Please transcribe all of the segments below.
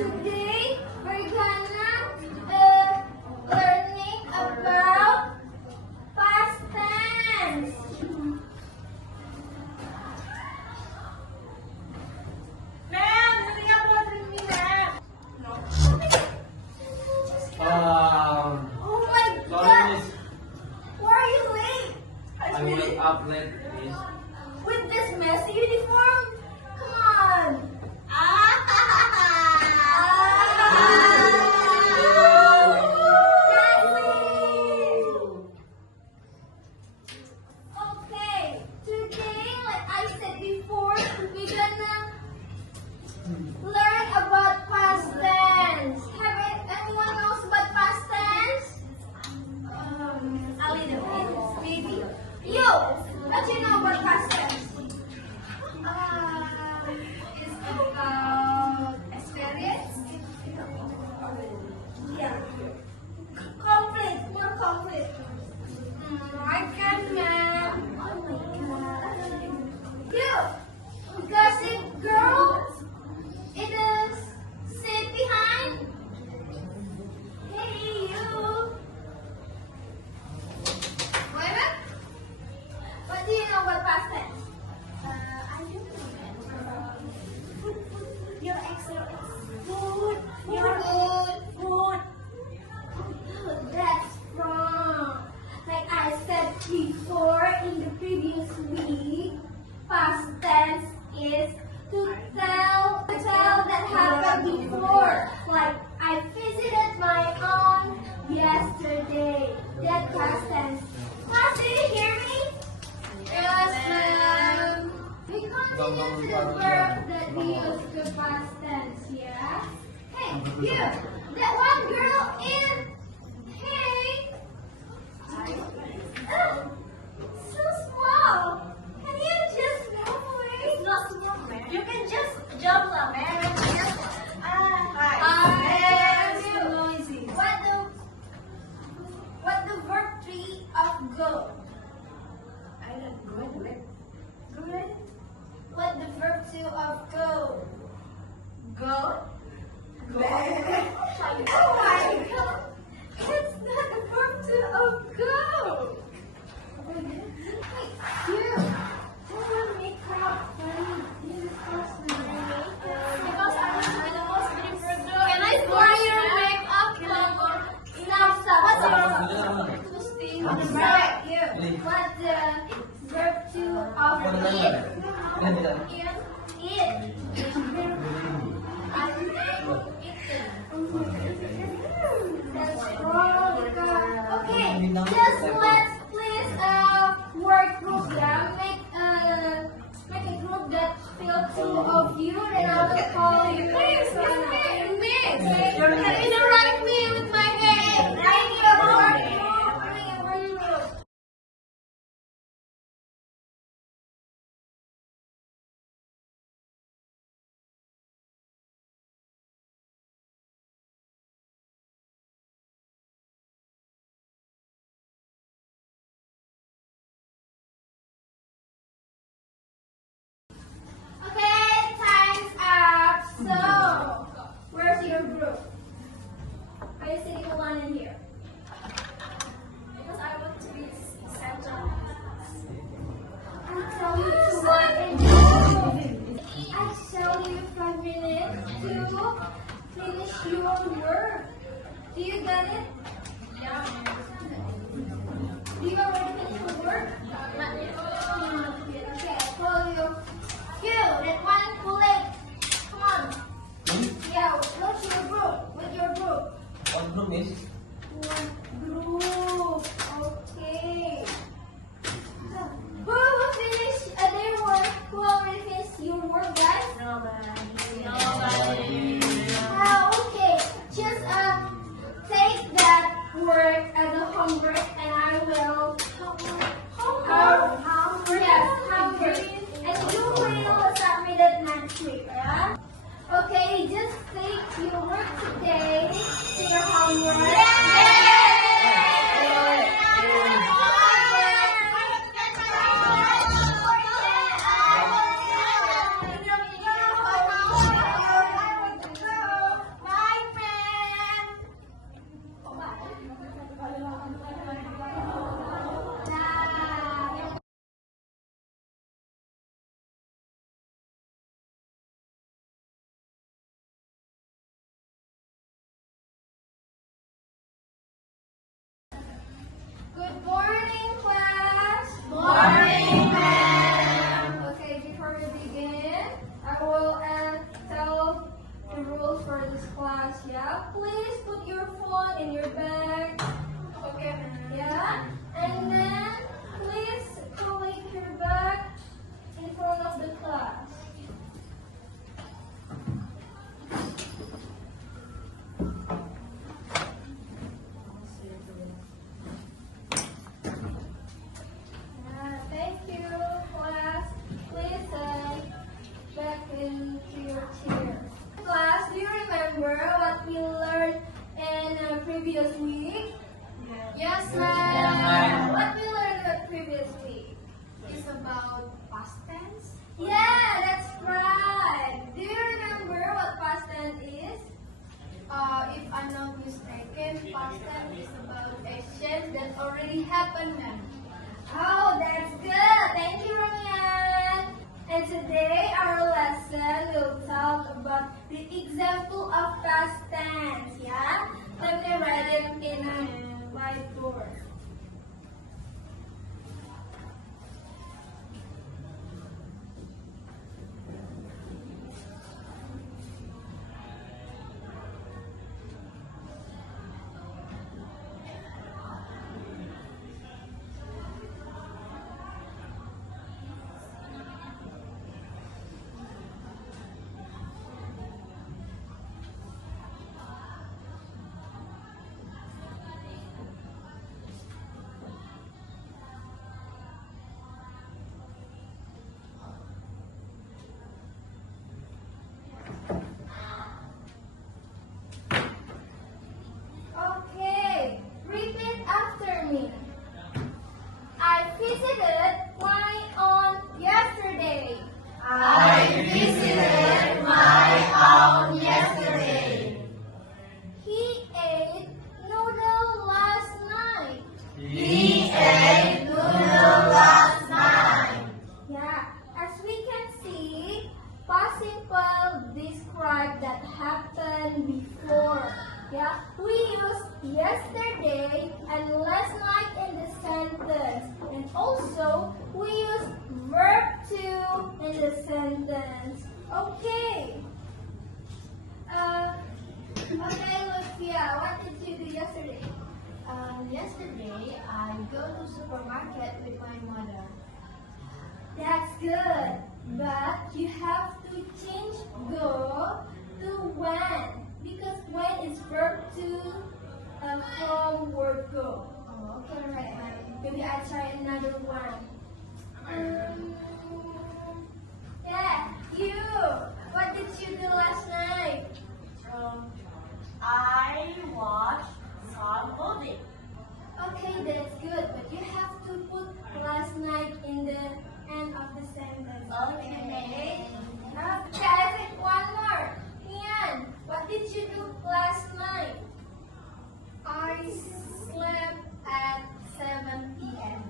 Today we're gonna learning about past tense. Ma'am, hurry up, watering me, ma'am. Oh my Sorry, God! miss. Why are you late? I wake up late, miss. With this messy uniform? Come on! Okay, today, like I said before, we're gonna learn about past tense. Anyone knows about past tense? A little bit, maybe. You, what do you know about past tense? It's about experience. Yeah. Complete, more complete. I can, ma'am. Oh my God. You, gossip girl. It is sit behind. Hey, you. Wait a What do you know about past tense? I don't know. Your excellent. Food. Your food. Food. That's wrong. Like I said before in the previous week, past tense is to tell that happened before. Like I visited my aunt yesterday. That past tense. Class, do you hear me? Yes, ma'am. We continue to the verb that we use to past tense, yeah? Hey, you! That one girl in... Hey! So small! Can you just move away? It's not small, ma'am. You can just jump lah, ma'am. Hi. Hi. So noisy. What the verb 3 of go? I don't go ahead. Go ahead. What the verb 2 of go? Go. Go. Oh my God! It's not the verb 2 of go! Hey, you! Don't make up when you discuss my makeup. Because I was the most beautiful girl. Can I pour your makeup? Stop. What's To stay on the the right. verb? You. What the verb 2 of it? It. I think that's wrong. Okay, just let's please work group them. Make a group that fills 2 of you, and I will call you. Please, miss. You're interrupt me with my head. I need a work group. Okay, time's up. So, where's your group? Are you sitting alone in here? Because I want to be center. I tell you to work in group. I tell you 5 minutes to finish your work. Do you get it? Yeah. Do you already finish your work? Not yet. Okay, I call you. You, that one who late. Come on. Yeah, what's your group? With your group? What group, miss? Group. Okay. Who will finish their work? Who already finished your work, guys? Nobody. Okay. Just take that work as a homework, and I will. Homework. Yes, homework. And you will submit it next week, yeah? Okay, just take your work today to your homework. Good morning, class. Morning, ma'am. Okay, before we begin, I will tell the rules for this class. Yeah, please put your phone in your bag. Okay, ma'am. Yeah, and then please collect your bag in front of the class. Thank you, class. Please back into your chair. Class, do you remember what we learned in previous week? Yes, ma'am. What we learned the previous week? It's about past tense. Yeah, that's right. Do you remember what past tense is? If I'm not mistaken, past tense is about actions that already happened, ma'am. Oh, that's good. Thank you, Ramian. And today our lesson will talk about the example of past tense. Yeah, let me write it in a whiteboard. Okay, repeat after me. I visited my aunt yesterday. I visited my aunt yesterday. He ate noodle last night. He ate noodle last night. Yeah, as we can see, past simple describe that happened before. Yeah, we use yesterday and last night in the sentence. And also, we use verb to in the sentence. Okay. Okay, Lucia, what did you do yesterday? Yesterday, I go to supermarket with my mother. That's good. But you have to change go to when. Because when is verb to from word go. Oh, okay, right. Maybe I try another one. Yeah, you. What did you do last night? I watched some movie. Okay, that's good. But you have to put last night in the end of the sentence. Okay. Okay, I think one more. Ian, what did you do last night? I slept at 7 p.m.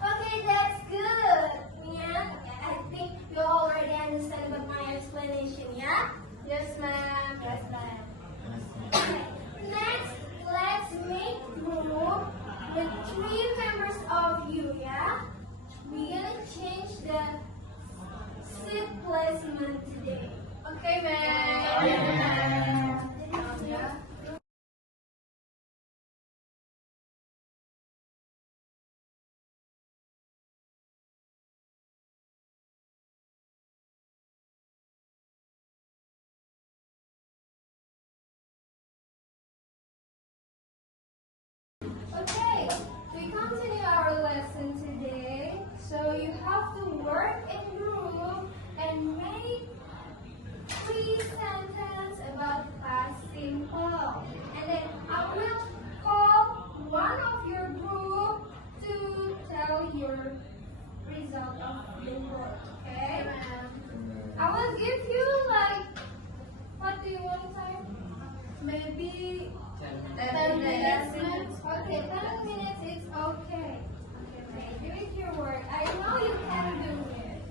Okay, that's good. Ian, I think you already understand about my explanation, yeah? Yes, ma'am. Yes, ma'am. Okay. Next, let's make group with 3 members of you, yeah? We're gonna change the seat placement today. Okay, ma'am. Okay, ma'am. Yeah. Okay, we continue our lesson today. So you have to work in group and make 3 sentences about past simple. And then I will call one of your group to tell your result of the work. Okay? I will give you like, what do you want time? Maybe 10 minutes. Okay, 10 minutes is okay. Okay, do it your work. I know you can do it.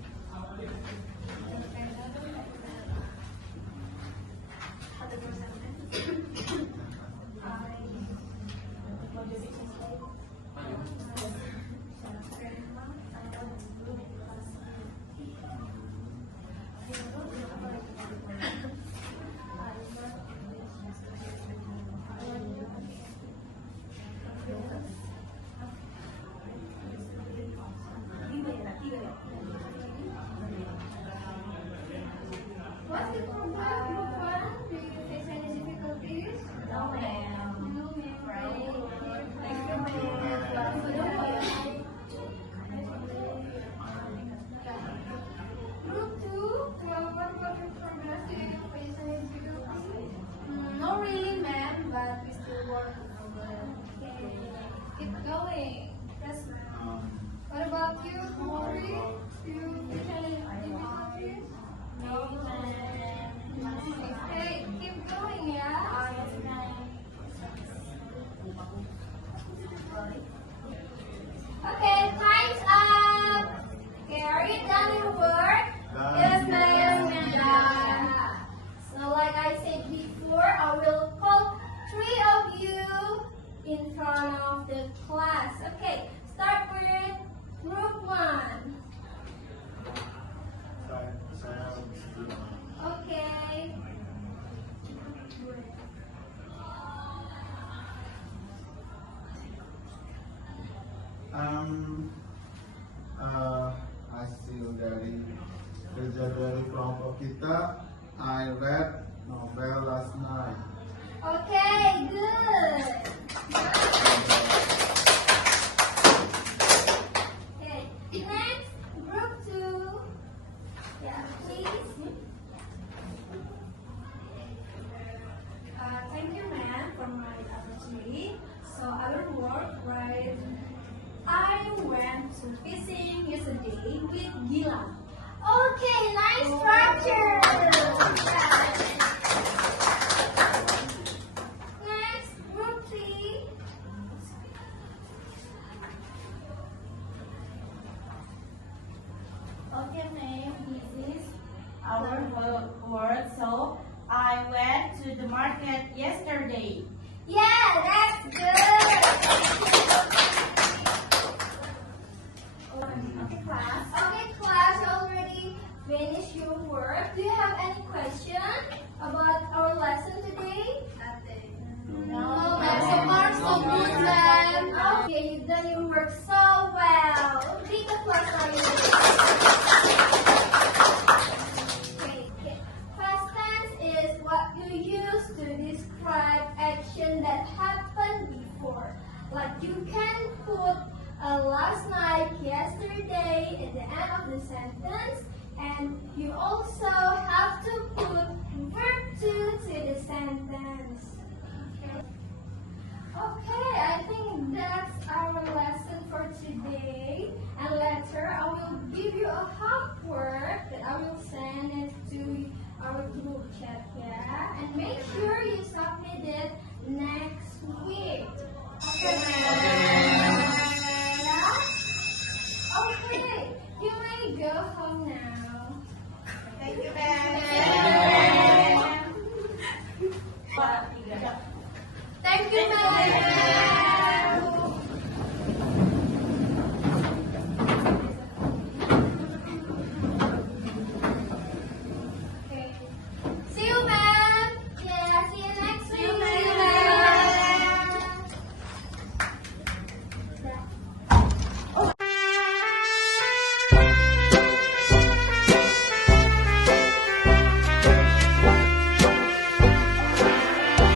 keep going. Yes, ma'am. What about you, Mori? Do you have any difficulties? No, ma'am. Okay, keep going, yeah? Yes, ma'am. Okay, time's up. Okay, are you done your work? Done. Yes, ma'am. Yeah. So, like I said before, I will call 3 of you in front of the class. Okay, start with group 1. Saya Okay. Hasil dari kerja dari kelompok kita, I read novel last night. Okay, good. Okay, next, group 2. Yeah, please. Thank you, ma'am, for my opportunity. So I will work right. I went to fishing yesterday with Gilang. Okay, nice structure. Next, group 3. Okay, ma'am, this is our word. So I went to the market yesterday. Yeah, that's good. Okay, class. Okay, class, you already finished your work. Do you have any question about our lesson today? No, ma'am. So far, so good, ma'am. Okay, you've done your work so well. Big applause for you. Okay. Past tense is what you use to describe action that happened before. Like you can put last night, yesterday at the end of the sentence, and you also have to put verb to the sentence. Okay, I think that's our lesson for today. And later, I will give you a homework that I will send it to our group chat, yeah? And make sure you submit it next week. Okay, yeah? Okay, you may go home now. Thank you, ma'am. Thank you, ma'am.